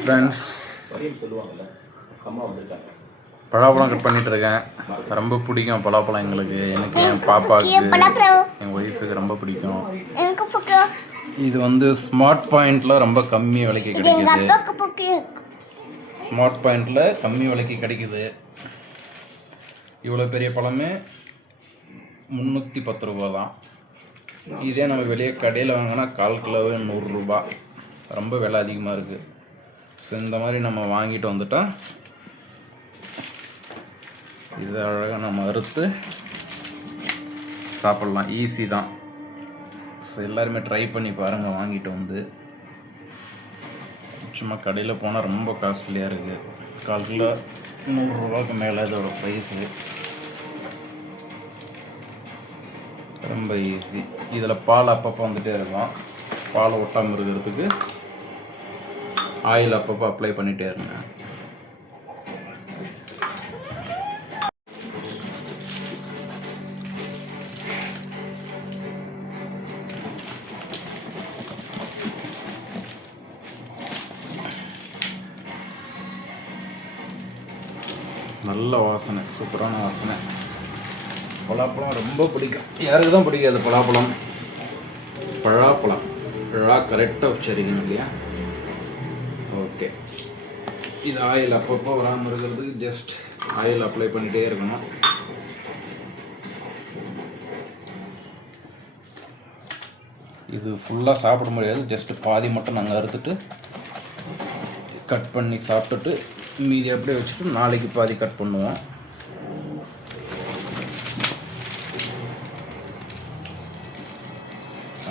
Friends, பலாப்பழம் cut பண்ணிட்டு இருக்கேன். ரொம்ப பிடிக்கும் பலாப்பழம் எங்களுக்கு. எனக்கு, என் பாப்பாவுக்கு, என் ஒய்ஃபுக்கு ரொம்ப பிடிக்கும். இது வந்து ஸ்மார்ட் பாயிண்டில் ரொம்ப கம்மி விலைக்கு கிடைக்குது. ஸ்மார்ட் பாயிண்டில் கம்மி விலைக்கு கிடைக்குது. இவ்வளோ பெரிய பழமே 310 ரூபா தான். இதே நம்ம வெளியே கடையில் வாங்கினா 1/4 கிலோவே 100 ரூபா. ரொம்ப விலை அதிகமாக இருக்குது. ஸோ இந்த மாதிரி நம்ம வாங்கிட்டு வந்துட்டால் இது அழகாக நம்ம அறுத்து சாப்பிட்லாம். ஈஸி தான். ஸோ எல்லாருமே ட்ரை பண்ணி பாருங்கள். வாங்கிட்டு வந்து சும்மா கடையில் போனால் ரொம்ப காஸ்ட்லியாக இருக்குது. 1/4 கிலோ 100 ரூபாய்க்கு மேலே இதோட ப்ரைஸு. ரொம்ப ஈஸி. இதில் பால் அப்பப்போ வந்துகிட்டே இருக்கும். பால் ஒட்டாமல் இருக்கிறதுக்கு ஆயில் அப்பப்போ அப்ளை பண்ணிகிட்டே இருங்க. நல்ல வாசனை, சூப்பரான வாசனை. பலாப்பழம் ரொம்ப பிடிக்கும். யாருக்கு தான் பிடிக்காது பலாப்பழம்? பழாப்பழம் கரெக்டாக உச்சரிக்கணும் இல்லையா? ஓகே. இது ஆயில் அப்பப்போ வராமல் இருக்கிறதுக்கு ஜஸ்ட் ஆயில் அப்ளை பண்ணிகிட்டே இருக்கணும். இது ஃபுல்லாக சாப்பிட முடியாது. ஜஸ்ட்டு பாதி மட்டும் நாங்கள் அறுத்துட்டு கட் பண்ணி சாப்பிட்டுட்டு மீதி அப்படியே வச்சுட்டு நாளைக்கு பாதி கட் பண்ணுவோம்.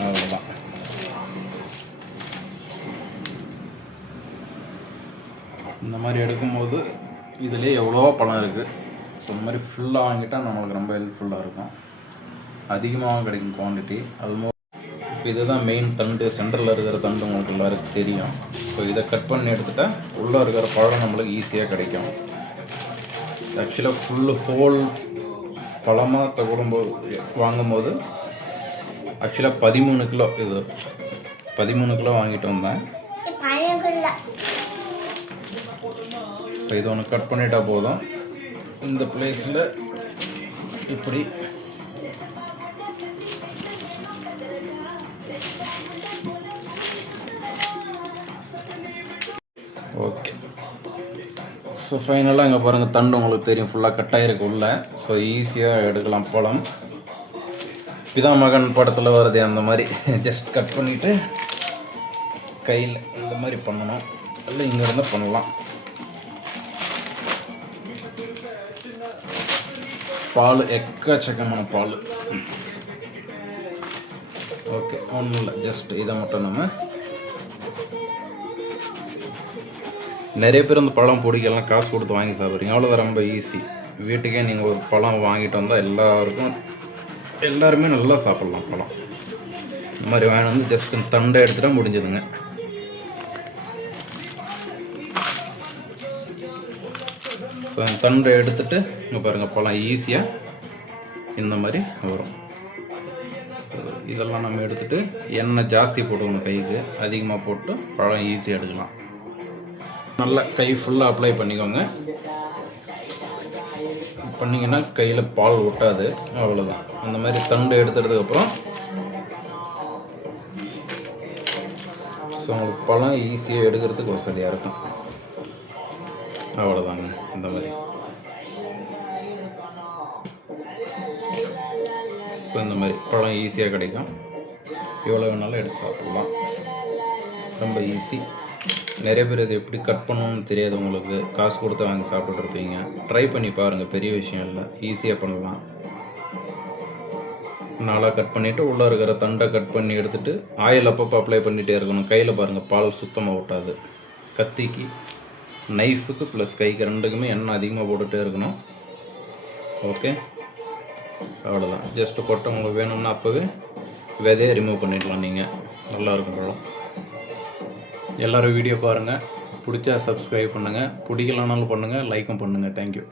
அவ்வளோதான். இந்த மாதிரி எடுக்கும்போது இதிலே எவ்வளோ பழம் இருக்குது. ஸோ இந்த மாதிரி ஃபுல்லாக வாங்கிட்டால் நம்மளுக்கு ரொம்ப ஹெல்ப்ஃபுல்லாக இருக்கும். அதிகமாக கிடைக்கும் குவான்டிட்டி. ஆல்மோஸ்ட் இப்போ இதுதான் மெயின் தண்டு. சென்டரில் இருக்கிற தண்டு உங்களுக்கு எல்லாருக்கும் தெரியும். ஸோ இதை கட் பண்ணி எடுத்துட்டால் உள்ளே இருக்கிற பழம் நம்மளுக்கு ஈஸியாக கிடைக்கும். ஆக்சுவலாக ஃபுல்லு ஹோல் பழமாக தகுடும்போது வாங்கும்போது ஆக்சுவலாக 13 கிலோ. இது 13 கிலோ வாங்கிட்டு வந்தேன். ஸோ இது ஒன்று கட் பண்ணிட்டா போதும். இந்த பிளேஸில் இப்படி ஓகே. ஸோ ஃபைனலாக இங்கே பாருங்கள், தண்டு உங்களுக்கு தெரியும் ஃபுல்லாக கட்டாயிருக்கு உள்ள. ஸோ ஈஸியாக எடுக்கலாம் பழம். பிதா மகன் படத்தில் வருது அந்த மாதிரி ஜஸ்ட் கட் பண்ணிவிட்டு கையில் இந்த மாதிரி பண்ணணும். இல்லை இங்கேருந்து பண்ணலாம். பால் எக்கச்சக்கமான பால். ஓகே, ஒன்றும் இல்லை. ஜஸ்ட் இதை மட்டும் நம்ம நிறைய பேர் இந்த பழம் பிடிக்கலாம் காசு கொடுத்து வாங்கி சாப்பிட்றீங்க. அவ்வளோதான். ரொம்ப ஈஸி. வீட்டுக்கே நீங்கள் ஒரு பழம் வாங்கிட்டு வந்தால் எல்லாருமே நல்லா சாப்பிட்லாம் பழம். இந்த மாதிரி வாங்கி வந்து ஜஸ்ட் தண்டை எடுத்துகிட்டா முடிஞ்சதுங்க. ஸோ தண்டை எடுத்துகிட்டு இங்கே பாருங்கள், பழம் ஈஸியாக இந்த மாதிரி வரும். இதெல்லாம் நம்ம எடுத்துகிட்டு எண்ணெய் ஜாஸ்தி போட்டுக்கணும். கைக்கு அதிகமாக போட்டு பழம் ஈஸியாக எடுக்கலாம். நல்லா கை ஃபுல்லாக அப்ளை பண்ணிக்கோங்க. பண்ணிங்கன்னா கையில் பால் ஒட்டாது. அவ்வளோதான். அந்த மாதிரி தண்டு எடுத்துட்டதுக்கப்புறம் ஸோ உங்களுக்கு பழம் ஈஸியாக எடுக்கிறதுக்கு வசதியாக இருக்கும். அவ்வளோதாங்க. இந்த மாதிரி ஸோ இந்த மாதிரி பழம் ஈஸியாக கிடைக்கும். எவ்வளோ வேணாலும் எடுத்து சாப்பிட்லாம். ரொம்ப ஈஸி. நிறைய பேர் இது எப்படி கட் பண்ணணும்னு தெரியாது. உங்களுக்கு காசு கொடுத்து வாங்கி சாப்பிட்ருப்பீங்க. ட்ரை பண்ணி பாருங்கள். பெரிய விஷயம் இல்லை. ஈஸியாக பண்ணலாம். நாளாக கட் பண்ணிவிட்டு உள்ளே இருக்கிற தண்டை கட் பண்ணி எடுத்துகிட்டு ஆயில் அப்பப்போ அப்ளை பண்ணிகிட்டே இருக்கணும். கையில் பாருங்கள் பால் சுத்தமாக ஓட்டாது. கத்திக்கு, நைஃபுக்கு ப்ளஸ் கைக்கு ரெண்டுக்குமே எண்ணெய் அதிகமாக போட்டுகிட்டே இருக்கணும். ஓகே, அவ்வளோதான். ஜஸ்ட்டு கொட்டை உங்களுக்கு வேணும்னா அப்போவே விதையை ரிமூவ் பண்ணிடலாம். நீங்கள் நல்லாயிருக்கும் பழம். எல்லோரும் வீடியோ பாருங்கள். பிடிச்சா சப்ஸ்கிரைப் பண்ணுங்கள். பிடிக்கலனாலும் பண்ணுங்கள். லைக்கும் பண்ணுங்கள். தேங்க்யூ.